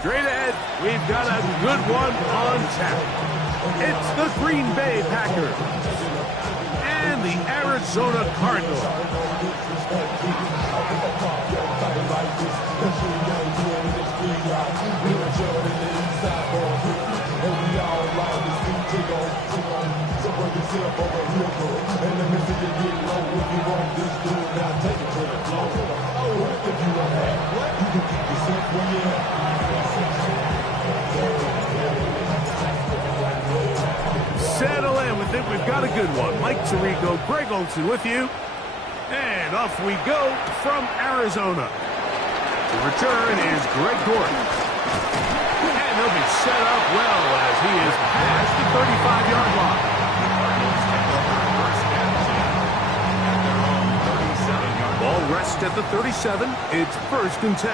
Straight ahead, we've got a good one on tap. It's the Green Bay Packers and the Arizona Cardinals. Settle in. We think we've got a good one. Mike Tirico, Greg Olsen with you. And off we go from Arizona. The return is Greg Gordon. And he'll be set up well as he is past the 35-yard line. Ball rests at the 37. It's 1st and 10.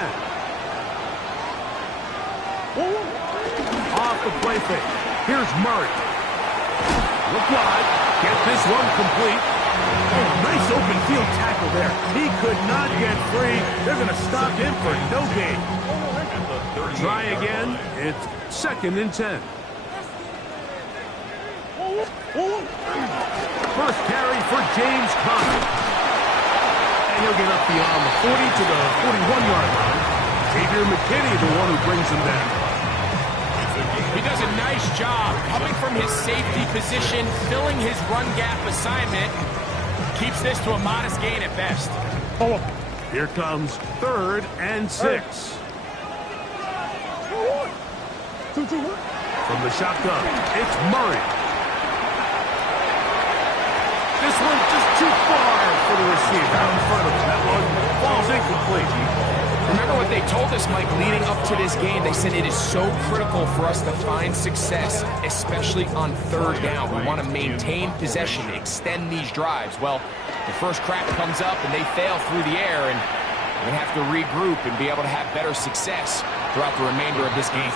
Off the play fake. Here's Murray. Look wide. Get this one complete. Oh, nice open field tackle there. He could not get free. They're going to stop him for no gain. Try again. It's 2nd and 10. First carry for James Conner. And he'll get up beyond the 40 to the 41-yard line. Xavier McKinney, the one who brings him down. He does a nice job coming from his safety position, filling his run gap assignment. Keeps this to a modest gain at best. Here comes 3rd and 6. From the shotgun, it's Murray. This one just too far for the receiver out in front of him. That one falls incomplete. Remember what they told us, Mike, leading up to this game. They said it is so critical for us to find success, especially on 3rd down. We want to maintain possession, extend these drives. Well, the first crack comes up and they fail through the air, and we have to regroup and be able to have better success throughout the remainder of this game.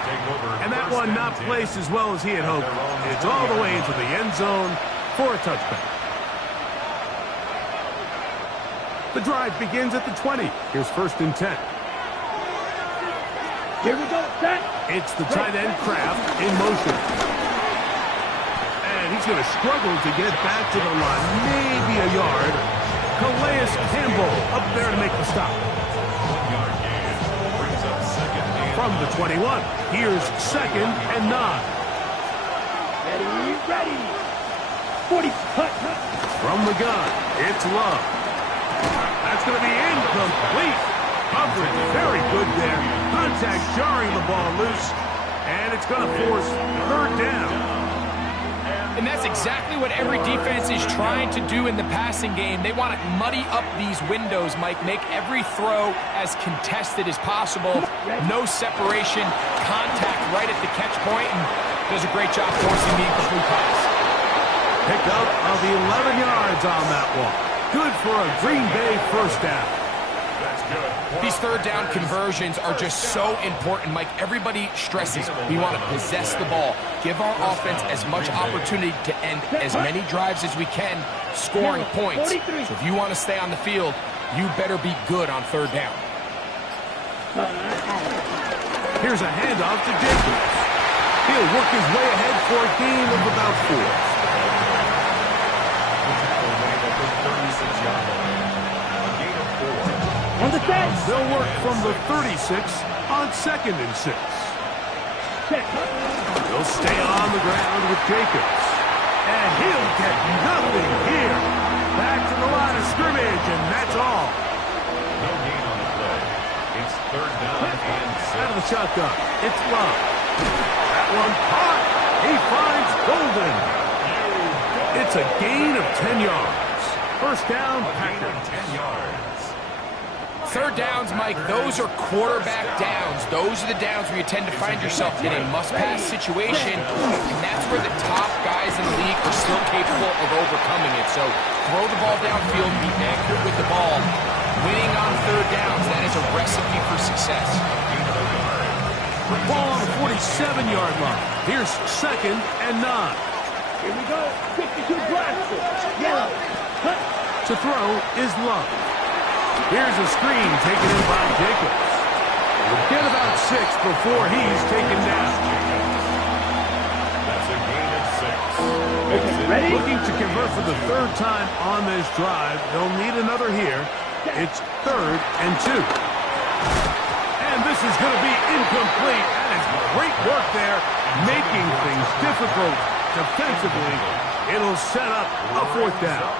And that one not placed as well as he had hoped. It's all the way into the end zone for a touchback. The drive begins at the 20. Here's 1st and 10. Here we go, set. It's the tight end Kraft in motion. And he's going to struggle to get back to the line. Maybe a yard. Calais Campbell up there to make the stop. From the 21, here's 2nd and 9. Ready. 40, cut. From the gun, it's Love. That's going to be incomplete. Coverage very good there. Contact jarring the ball loose. And it's going to force 3rd down. And that's exactly what every defense is trying to do in the passing game. They want to muddy up these windows, Mike. Make every throw as contested as possible. No separation. Contact right at the catch point. And does a great job forcing the incomplete pass. Pick up of the 11 yards on that one. Good for a Green Bay 1st down. These 3rd down conversions are just so important, Mike. Everybody stresses we want to possess the ball, give our offense as much opportunity to end as many drives as we can, scoring points. So if you want to stay on the field, you better be good on 3rd down. Here's a handoff to Jacobs. He'll work his way ahead for a gain of about 4. On the 10. They'll work from the 36 on 2nd and 6. They'll stay on the ground with Jacobs. And he'll get nothing here. Back to the line of scrimmage, and that's all. No gain on the play. It's 3rd down and 6. Out of the shotgun, it's Love. That one caught. He finds Golden. It's a gain of 10 yards. 1st down, Packers. 10 yards. 3rd downs, Mike, those are quarterback downs. Those are the downs where you tend to find yourself in a must-pass situation, and that's where the top guys in the league are still capable of overcoming it. So throw the ball downfield, be accurate with the ball. Winning on 3rd downs, that is a recipe for success. Ball on the 47-yard line. Here's 2nd and 9. Here we go. 52 blast. Yellow. Cut. To throw is Love. Here's a screen taken in by Jacobs. Get about 6 before he's taken down. That's a gain of 6. Okay, ready? Looking to convert for the 3rd time on this drive. They'll need another here. It's 3rd and 2. And this is going to be incomplete. That is great work there, making things difficult defensively. It'll set up a 4th down.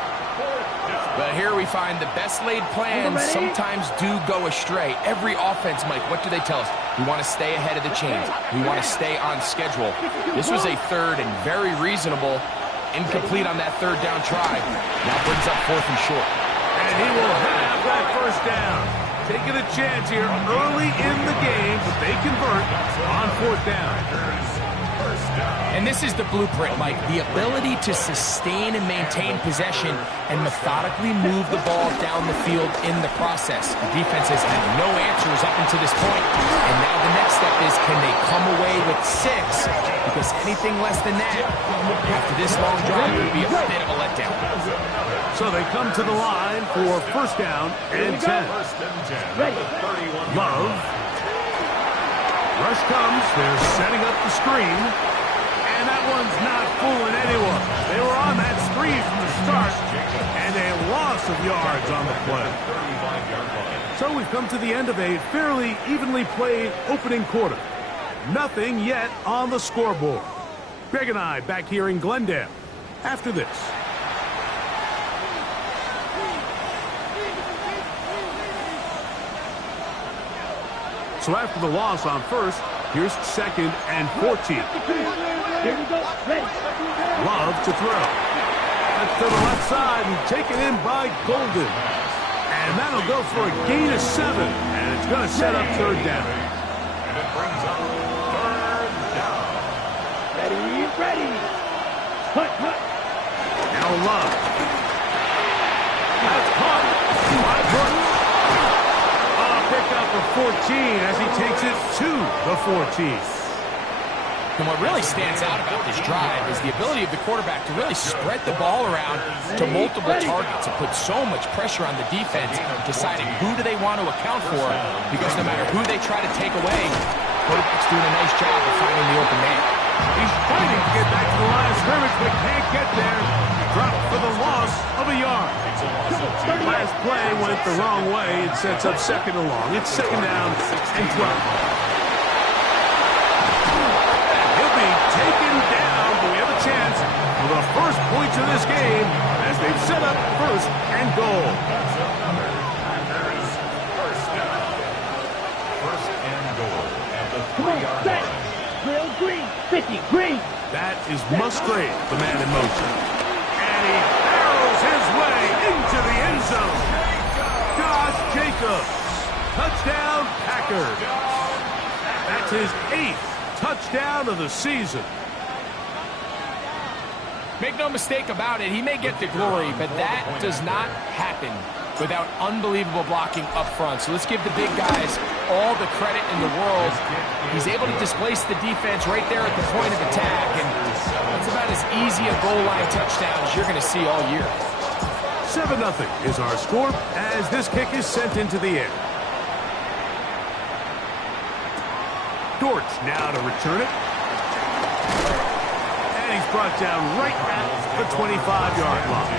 But here we find the best laid plans sometimes do go astray. Every offense, Mike, what do they tell us? We want to stay ahead of the chains. We want to stay on schedule. This was a 3rd and very reasonable. Incomplete on that 3rd down try. Now brings up 4th and short. And he will have that 1st down. Taking a chance here early in the game, but they convert on 4th down. And this is the blueprint, Mike. The ability to sustain and maintain possession and methodically move the ball down the field in the process. The defense has had no answers up until this point. And now the next step is, can they come away with 6? Because anything less than that, after this long drive, would be a bit of a letdown. So they come to the line for 1st down and 10. Love. Rush comes. They're setting up the screen. And that one's not fooling anyone. They were on that screen from the start, and a loss of yards on the play. So we've come to the end of a fairly evenly played opening quarter. Nothing yet on the scoreboard. Greg and I back here in Glendale after this. So after the loss on 1st, here's 2nd and 14. Here we go. Ready. Love to throw. That's to the left side and taken in by Golden. And that'll go for a gain of 7. And it's going to set up 3rd down. And it brings up 3rd down. Ready. Hut. Now Love. That's caught by Brooks. Pick up for 14 as he takes it to the 14. And what really stands out about this drive is the ability of the quarterback to really spread the ball around to multiple targets and put so much pressure on the defense, deciding who do they want to account for, because no matter who they try to take away, quarterback's doing a nice job of finding the open man. He's fighting to get back to the line of scrimmage, but can't get there. Dropped for the loss of a yard. Last play went the wrong way. It sets up 2nd and long. It's 2nd down and 12. He'll be taken down, but we have a chance for the first points of this game as they've set up 1st and goal. First and goal at the Come on, 3-yard set. line. Drill green. 50. Green. That is Musgrave, the man in motion. And he barrels his way into the end zone. Josh Jacobs. Touchdown, Packers. That's his 8th touchdown of the season. Make no mistake about it, he may get the glory, but that does not happen without unbelievable blocking up front. So let's give the big guys all the credit in the world. He's able to displace the defense right there at the point of attack, and that's about as easy a goal line touchdown as you're going to see all year. 7-0 is our score as this kick is sent into the air. Dortch now to return it. And he's brought down right at the 25-yard line.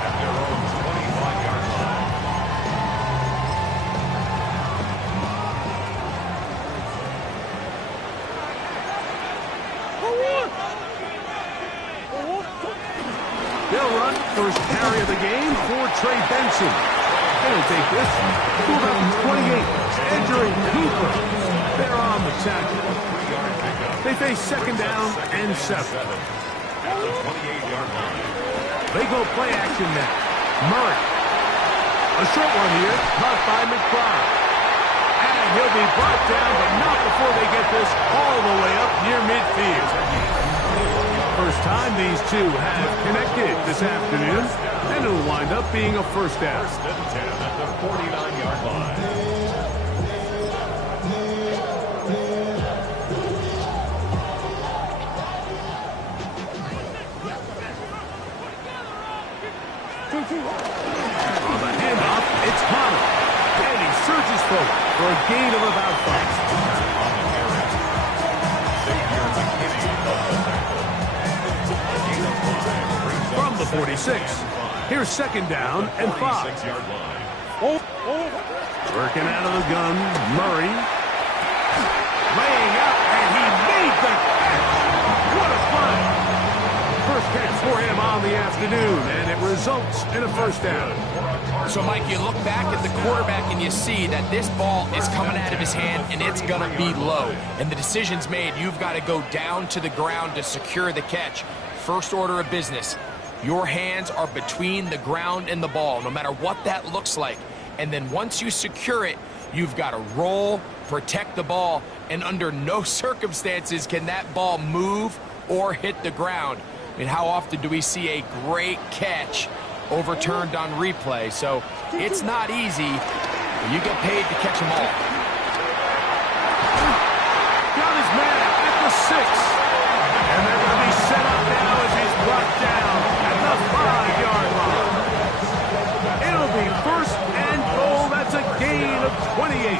At their own 25-yard line. They'll run first carry of the game for Trey Benson. They'll take this to about 28. Andrew Cooper. They're on the tackle. They face 2nd down and 7. At the 28-yard line. They go play action now. Murray. A short one here, caught by McBride. And he'll be brought down, but not before they get this all the way up near midfield. First time these two have connected this afternoon, and it'll wind up being a 1st down. 1st and 10 at the 49-yard line. On the handoff, it's Connor. And he surges forward for a gain of about 36. Here's second down and 5. 6-yard line. Working out of the gun, Murray. Laying out, and he made the catch. What a play. First catch for him on the afternoon, and it results in a first down. So, Mike, you look back at the quarterback and you see that this ball is coming out of his hand and it's going to be low. And the decision's made. You've got to go down to the ground to secure the catch. First order of business. Your hands are between the ground and the ball, no matter what that looks like. And then once you secure it, you've got to roll, protect the ball, and under no circumstances can that ball move or hit the ground. I mean, how often do we see a great catch overturned on replay? So it's not easy. You get paid to catch them all. Got his man at the 6. And they're going to be set up now as he's brought down at the 5-yard line. It'll be first and goal. That's a gain of 28.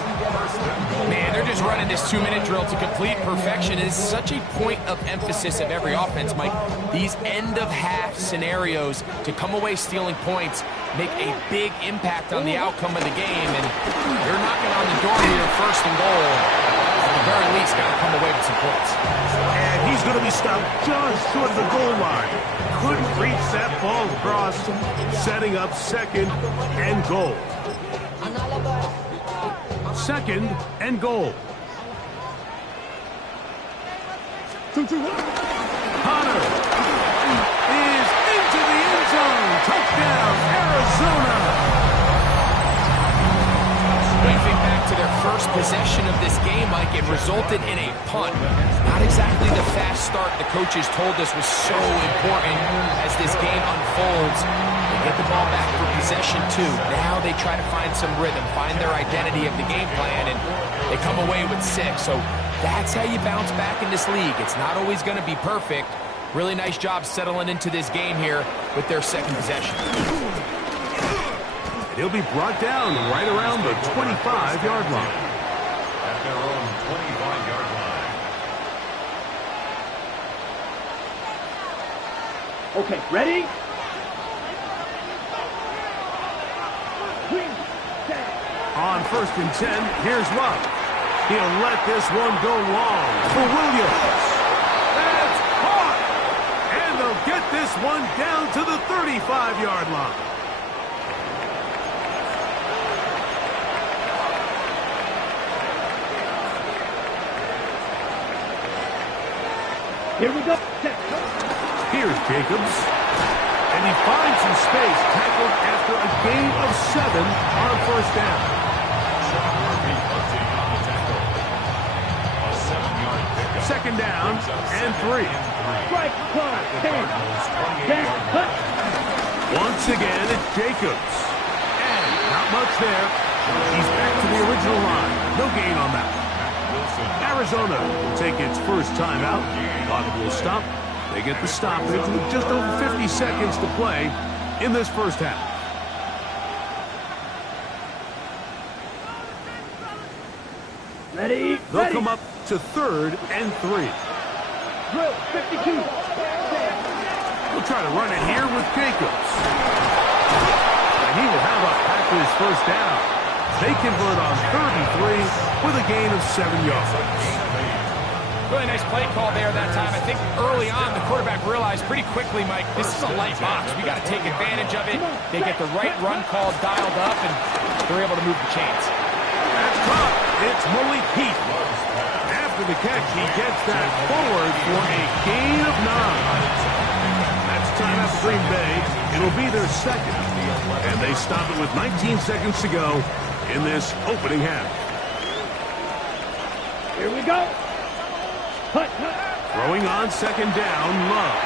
Man, they're just running this 2-minute drill to complete perfection. It is such a point of emphasis of every offense, Mike. These end-of-half scenarios to come away stealing points make a big impact on the outcome of the game. And you're knocking on the door here, first and goal. At the very least, got to come away with some points. And he's going to be stopped just short of the goal line. Couldn't reach that ball across, setting up second and goal. Second and goal. Hunter is into the end zone. Touchdown, Arizona. Waving back to their first possession of this game, Mike, it resulted in a punt. Not exactly the fast start the coaches told us was so important as this game unfolds. They get the ball back for possession 2. Now they try to find some rhythm, find their identity of the game plan, and they come away with 6. So that's how you bounce back in this league. It's not always going to be perfect. Really nice job settling into this game here with their second possession. And he'll be brought down right around the 25-yard line. At their own 25-yard line. Okay, ready? On first and 10, here's Luck. He'll let this one go long for Williams. That's caught! And they'll get this one down to the 35-yard line. Here we go. Here's Jacobs. And he finds some space, tackled after a gain of 7 on first down. Second down and 3. Strike, clock, 10. Once again, it's Jacobs. And not much there. He's back to the original line. No gain on that. Arizona will take its first timeout. Clock will stop. They get the stoppage with just over 50 seconds to play in this first half. Ready? They'll come up to third and 3. Drill, 52. We'll try to run it here with Jacobs. And he will have a Packers first down. They convert on 33 with a gain of 7 yards. Really nice play call there that time. I think early on the quarterback realized pretty quickly, Mike, this is a light box. We got to take advantage of it. They get the right run call dialed up, and they're able to move the chains. That's caught. It's Malik Heath. After the catch, he gets that forward for a gain of 9. That's time out for Green Bay. It'll be their second. And they stop it with 19 seconds to go in this opening half. Here we go. Hut. Throwing on second down, Love.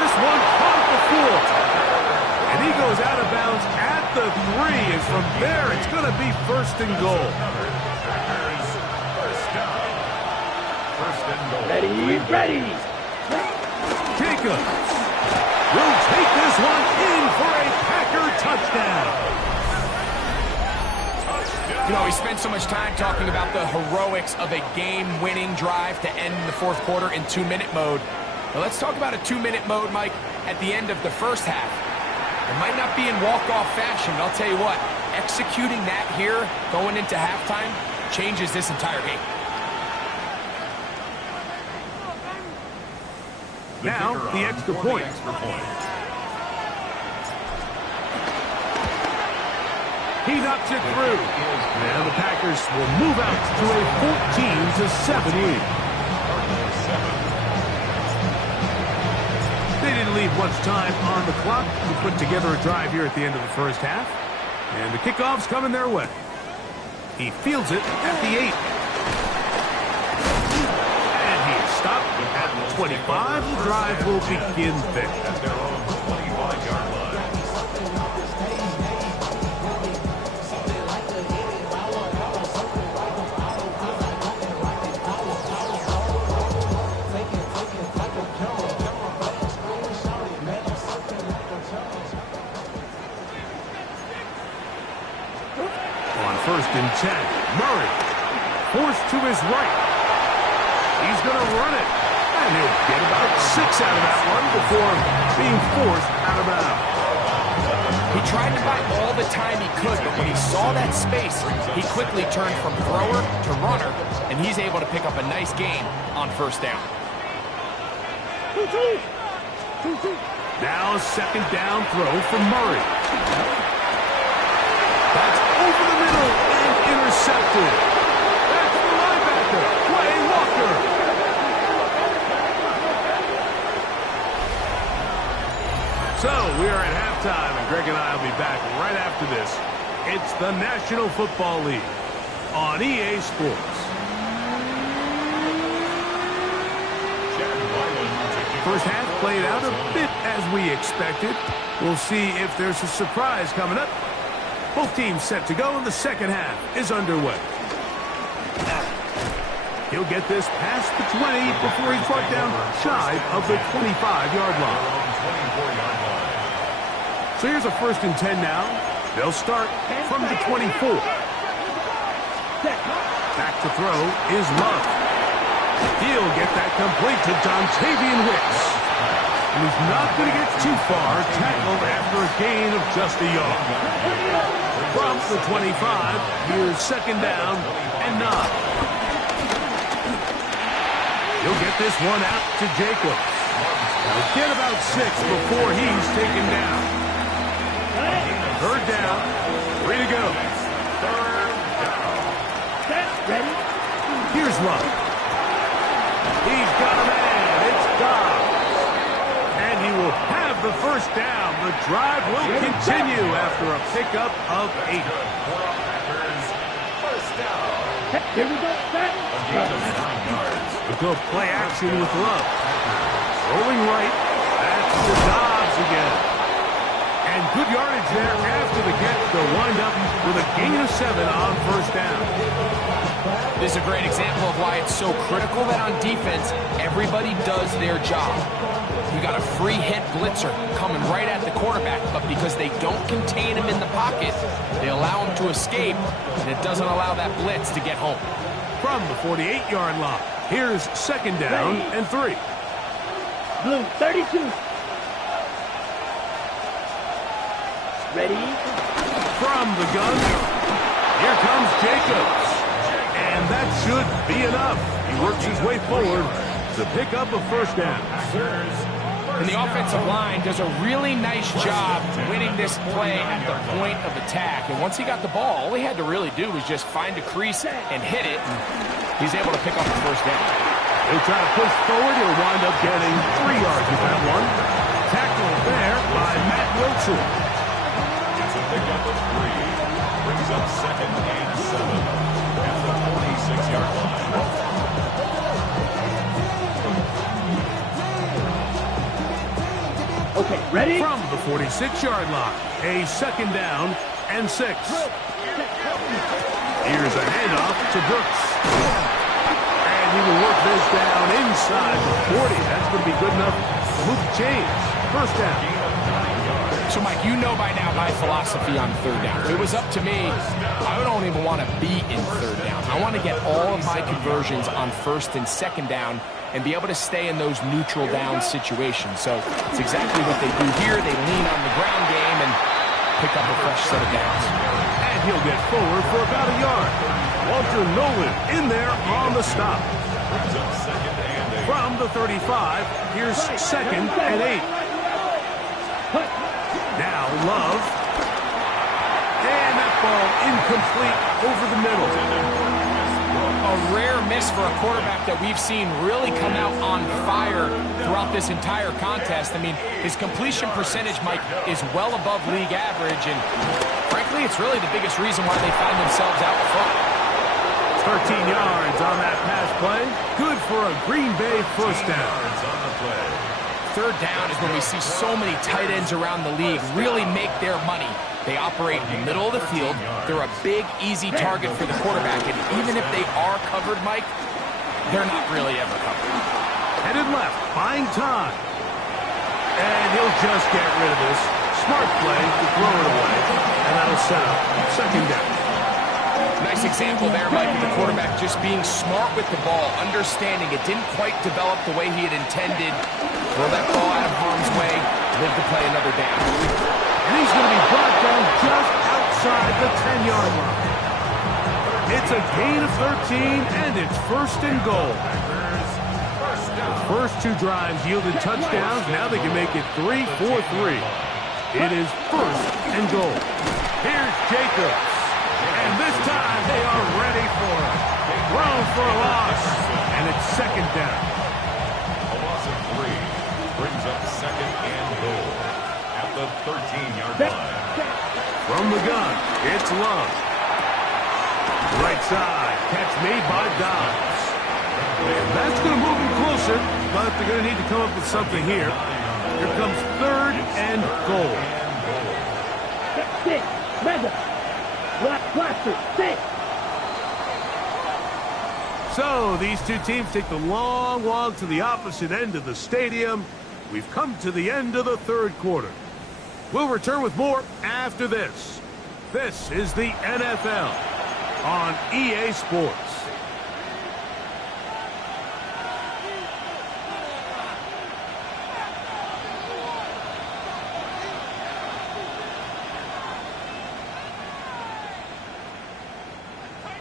This one caught the 4. And he goes out of bounds at the 3. And from there, it's going to be first and goal. Ready. Jacobs will take this one in for a Packer touchdown. You know, we spent so much time talking about the heroics of a game-winning drive to end the fourth quarter in 2-minute mode. Well, let's talk about a 2-minute mode, Mike, at the end of the first half. It might not be in walk-off fashion, but I'll tell you what, executing that here, going into halftime, changes this entire game. Now, the extra point. He knocks it through. And the Packers will move out to a 14-7 lead. They didn't leave much time on the clock to put together a drive here at the end of the first half. And the kickoff's coming their way. He fields it at the 8. And he's stopped at the 25. The drive will begin there. At their own 25-yard line. First and 10. Murray forced to his right. He's going to run it. And he'll get about 6 out of that one before being forced out of bounds. He tried to buy all the time he could, but when he saw that space, he quickly turned from thrower to runner, and he's able to pick up a nice gain on first down. Now second down throw from Murray. That's over the middle and intercepted. That's the linebacker, Quay Walker. So we are at halftime, and Greg and I will be back right after this. It's the National Football League on EA Sports. First half played out a bit as we expected. We'll see if there's a surprise coming up. Both teams set to go, and the second half is underway. He'll get this past the 20 before he's brought down shy of the 25-yard line. So here's a first and 10 now. They'll start from the 24. Back to throw is Love. He'll get that complete to Dontavian Wicks. And he's not going to get too far, tackled after a gain of just a yard. From the 25, here's second down and 9. He'll get this one out to Jacobs. He'll get about 6 before he's taken down. Third down, 3 to go. Ready? Here's Love. He's got a man. It's Dobbs. And he will have the first down. The drive will continue after a pickup of 8. Here we go. We'll go play action with Love. Rolling right. That's to Dobbs again. And good yardage there after the catch. They'll wind up with a gain of 7 on first down. This is a great example of why it's so critical that on defense, everybody does their job. You got a free hit blitzer coming right at the quarterback, but because they don't contain him in the pocket, they allow him to escape, and it doesn't allow that blitz to get home. From the 48-yard line, here's second down and 3. Blue, 32. Ready? From the gun, here comes Jacobs. And that should be enough. He works his way forward to pick up a first down. And the offensive line does a really nice job winning this play at the point of attack. And once he got the ball, all he had to really do was just find a crease and hit it. And he's able to pick up the first down. He'll try to push forward. He'll wind up getting 3 yards with that one. Tackled there by Matt Wilson. It's a pickup of 3. Brings up second and 7. At the 46-yard line. Okay, ready? From the 46-yard line, a second down and 6. Here's a handoff to Brooks. And he will work this down inside the 40. That's going to be good enough to move the chains. First down. So, Mike, you know by now my philosophy on third down. If it was up to me, I don't even want to be in third down. I want to get all of my conversions on first and second down and be able to stay in those neutral down situations. So it's exactly what they do here. They lean on the ground game and pick up a fresh set of downs. And he'll get forward for about a yard. Walter Nolan in there on the stop. From the 35, here's second and 8. Now Love. And that ball incomplete over the middle. A rare miss for a quarterback that we've seen really come out on fire throughout this entire contest. I mean, his completion percentage, Mike, is well above league average, and frankly, it's really the biggest reason why they find themselves out front. 13 yards on that pass play. Good for a Green Bay first down. Third down is when we see so many tight ends around the league really make their money. They operate in the middle of the field. They're a big, easy target for the quarterback. And even if they are covered, Mike, they're not really ever covered. Headed left, buying time. And he'll just get rid of this. Smart play to throw it away. And that'll set up second down. Nice example there, Mike, of the quarterback just being smart with the ball, understanding it didn't quite develop the way he had intended. Throw that ball out of harm's way, live to play another down. And he's going to be brought down just outside the 10-yard line. It's a gain of 13, and it's first and goal. The first two drives yielded touchdowns. Now they can make it 3-4-3. It is first and goal. Here's Jacobs. And this time they are ready for it. Thrown for a loss. And it's second down. A loss of 3 brings up second and goal at the 13-yard line. From the gun, it's Love. Right side, catch made by Dobbs. And that's going to move them closer, but they're going to need to come up with something here. Here comes third and goal. So these two teams take the long walk to the opposite end of the stadium. We've come to the end of the third quarter. We'll return with more after this. This is the NFL on EA Sports.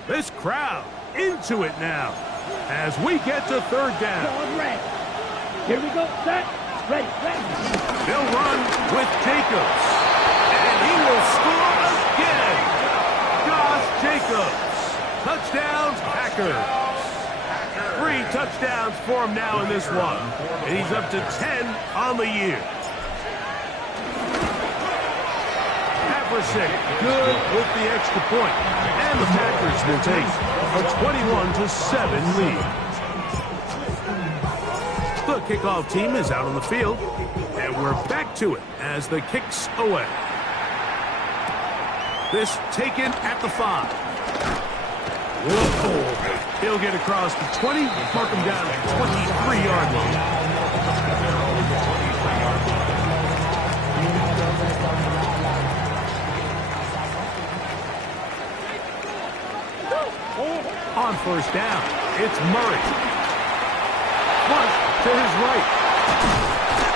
This crowd into it now as we get to third down. Here we go, set, ready. They'll run with Jacobs. And he will score again. Josh Jacobs. Touchdowns, Packers. 3 touchdowns for him now in this one. And he's up to 10 on the year. Good with the extra point. And the Packers will take a 21-7 lead. The kickoff team is out on the field, and we're back to it as the kick's away. This taken at the 5. Whoa. He'll get across the 20, mark him down at the 23-yard line. On first down, it's Murray. Flush to his right.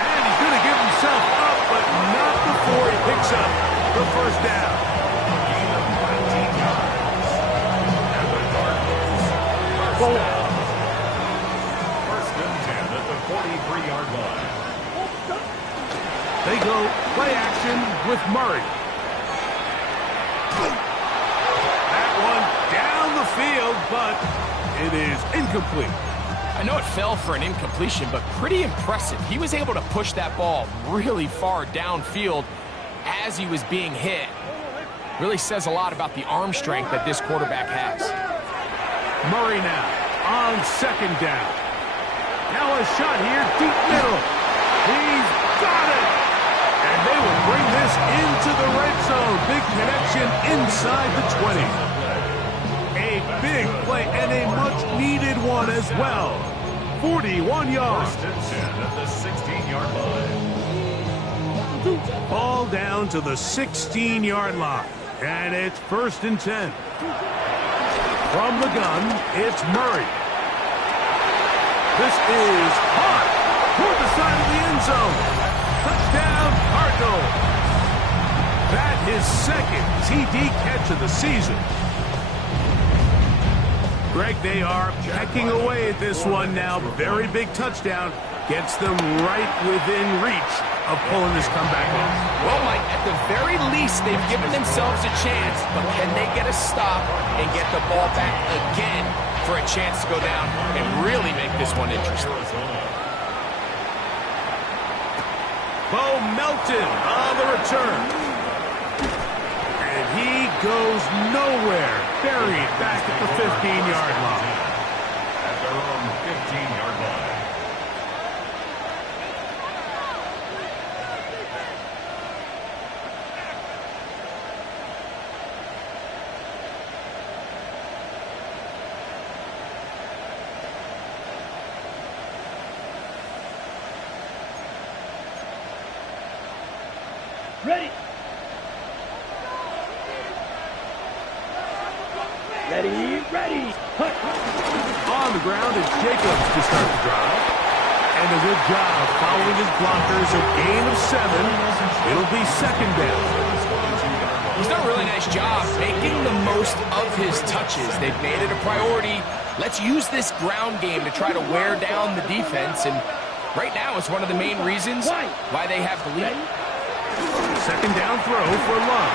And he's going to give himself up, but not before he picks up the first down. First and 10 at the 43-yard line. They go play action with Murray. Field, but it is incomplete. I know it fell for an incompletion, but pretty impressive. He was able to push that ball really far downfield as he was being hit. Really says a lot about the arm strength that this quarterback has. Murray now on second down. Now a shot here, deep middle. He's got it. And they will bring this into the red zone. Big connection inside the 20. Big play and a much-needed one as well. 41 yards. First and 10 at the 16-yard line. Ball down to the 16-yard line. And it's 1st and 10. From the gun, it's Murray. This is hot toward the side of the end zone. Touchdown, Cardinals. That his second TD catch of the season. Greg, they are pecking away at this one now. Very big touchdown. Gets them right within reach of pulling this comeback off. Well, Mike, at the very least, they've given themselves a chance, but can they get a stop and get the ball back again for a chance to go down and really make this one interesting? Bo Melton on the return. And he goes nowhere. Buried back at the 15-yard line. At their own 15-yard line. Ready. Ready. Hut. On the ground, it's Jacobs to start the drive. And a good job following his blockers. A gain of 7. It'll be 2nd down. He's done a really nice job making the most of his touches. They've made it a priority. Let's use this ground game to try to wear down the defense. And right now, it's one of the main reasons why they have the lead. 2nd down throw for Love.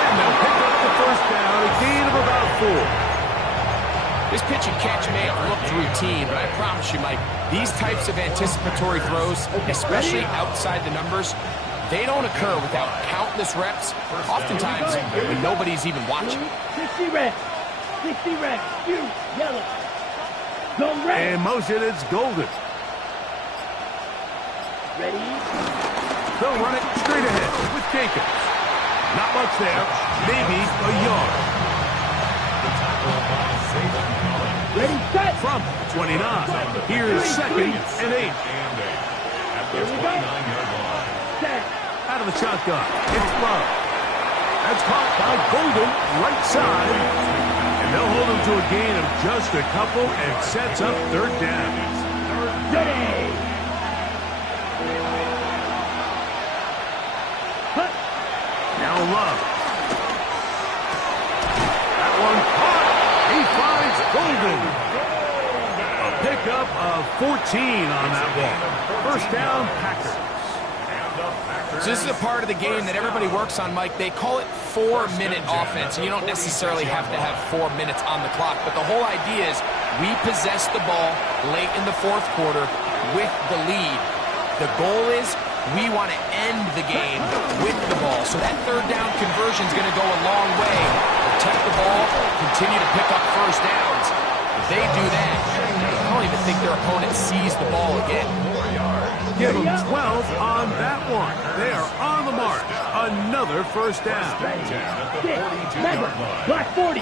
And they'll pick up the 1st down, a gain of about 4. This pitch and catch may have looked routine, but I promise you, Mike, these types of anticipatory throws, especially outside the numbers, they don't occur without countless reps, oftentimes when nobody's even watching. 60 reps. 60 reps. You, yellow. Go red. In motion, it's Golden. Ready. They'll run it straight ahead with Jacobs. Not much there. Maybe a yard. Ready, set. From 29. Here's 2nd and 8. At their 29-yard line. Set. Out of the shotgun. It's Love. That's caught by Golden, right side. And they'll hold him to a gain of just a couple and sets up 3rd down. Ready. Hut. Now Love. That one caught. He finds Golden. A pickup of 14 on that one. 1st down, Packers. So this is a part of the game that everybody works on, Mike. They call it 4-minute offense, and you don't necessarily have to have 4 minutes on the clock. But the whole idea is we possess the ball late in the 4th quarter with the lead. The goal is we want to end the game with the ball. So that 3rd down conversion is going to go a long way. Protect the ball, continue to pick up 1st downs. If they do that, I don't even think their opponent sees the ball again. Give them 12 on that one. They are on the march. Another 1st down. Mega. Black 40.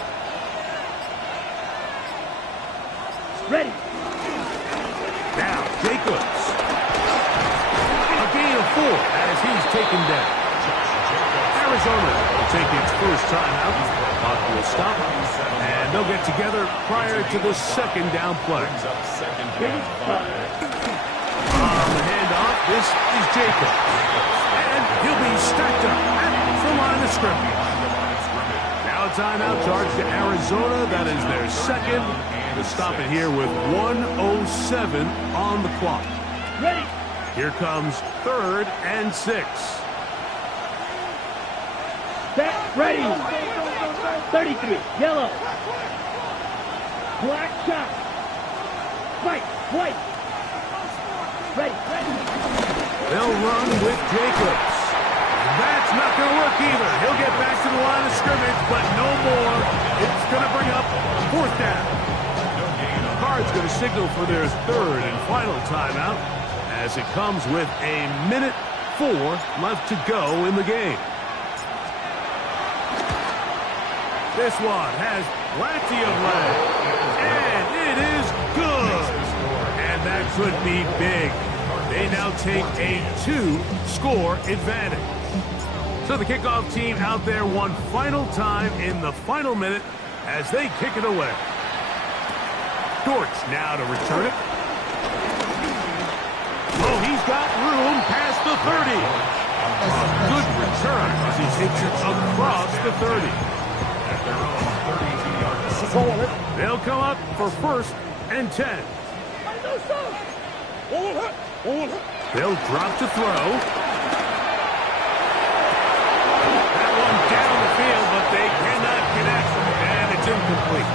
Ready. Now Jacobs. A gain of 4 as he's taken down. Arizona will take its 1st time out. Clock will stop. And they'll get together prior to the 2nd down play. On the handoff, this is Jacobs. And he'll be stacked up at the line of scrimmage. Now a timeout charge to Arizona. That is their 2nd. To stop it here with 1:07 on the clock. Ready. Here comes 3rd and 6. Set. Ready. 33. Yellow. Black shot. White. Ready. They'll run with Jacobs. That's not going to work either. He'll get back to the line of scrimmage, but no more. It's going to bring up 4th down. Card's going to signal for their 3rd and final timeout as it comes with 1:04 left to go in the game. This one has plenty of leg, and it is good. And that could be big. They now take a 2-score advantage. So the kickoff team out there one final time in the final minute as they kick it away. Dortch now to return it. Oh, he's got room past the 30. Good return as he takes it across the 30. At their own 32-yard line. They'll come up for 1st and 10. They'll drop to throw. That one down the field, but they cannot connect, and it's incomplete.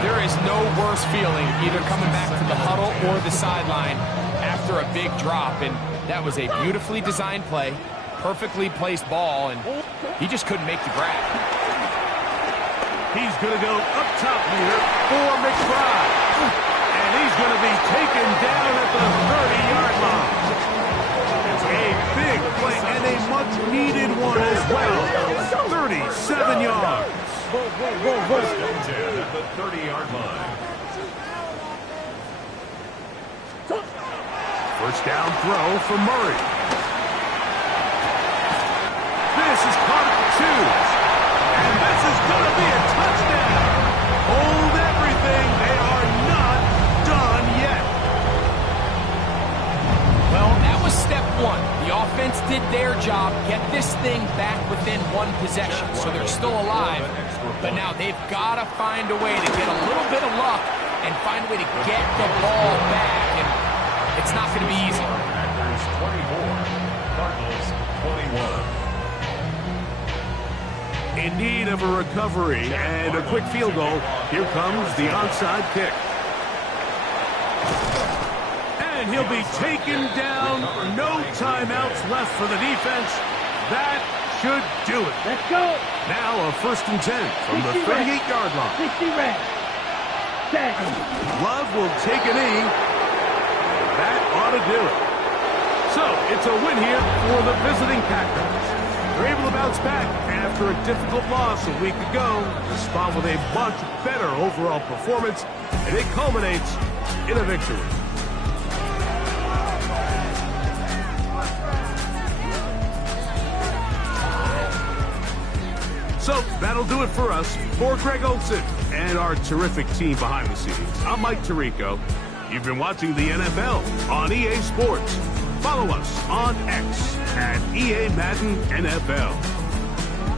There is no worse feeling either coming back to the huddle or the sideline after a big drop, and that was a beautifully designed play, perfectly placed ball, and he just couldn't make the grab. He's going to go up top here for McBride, and he's going to be taken down at the 30-yard line. It's a big play and a much-needed one as well. 37 yards. First and 10 at the 30-yard line. First down throw for Murray. This is caught at the 2. And this is going to be a touchdown. Hold everything. They are not done yet. Well, that was step one. The offense did their job, get this thing back within one possession, so they're still alive. But now they've got to find a way to get a little bit of luck and find a way to get the ball back. And it's not going to be easy. Packers 24, Cardinals 21. In need of a recovery and a quick field goal. Here comes the onside kick. And he'll be taken down. No timeouts left for the defense. That should do it. Let's go. Now a 1st and 10 from the 38-yard line. 60 reps. 10. Love will take a knee. That ought to do it. So it's a win here for the visiting Packers. They're able to bounce back after a difficult loss a week ago. Respond with a much better overall performance, and it culminates in a victory. So that'll do it for us. For Greg Olson and our terrific team behind the scenes, I'm Mike Tirico. You've been watching the NFL on EA Sports. Follow us on X at EA Madden NFL.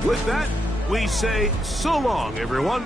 With that, we say so long, everyone.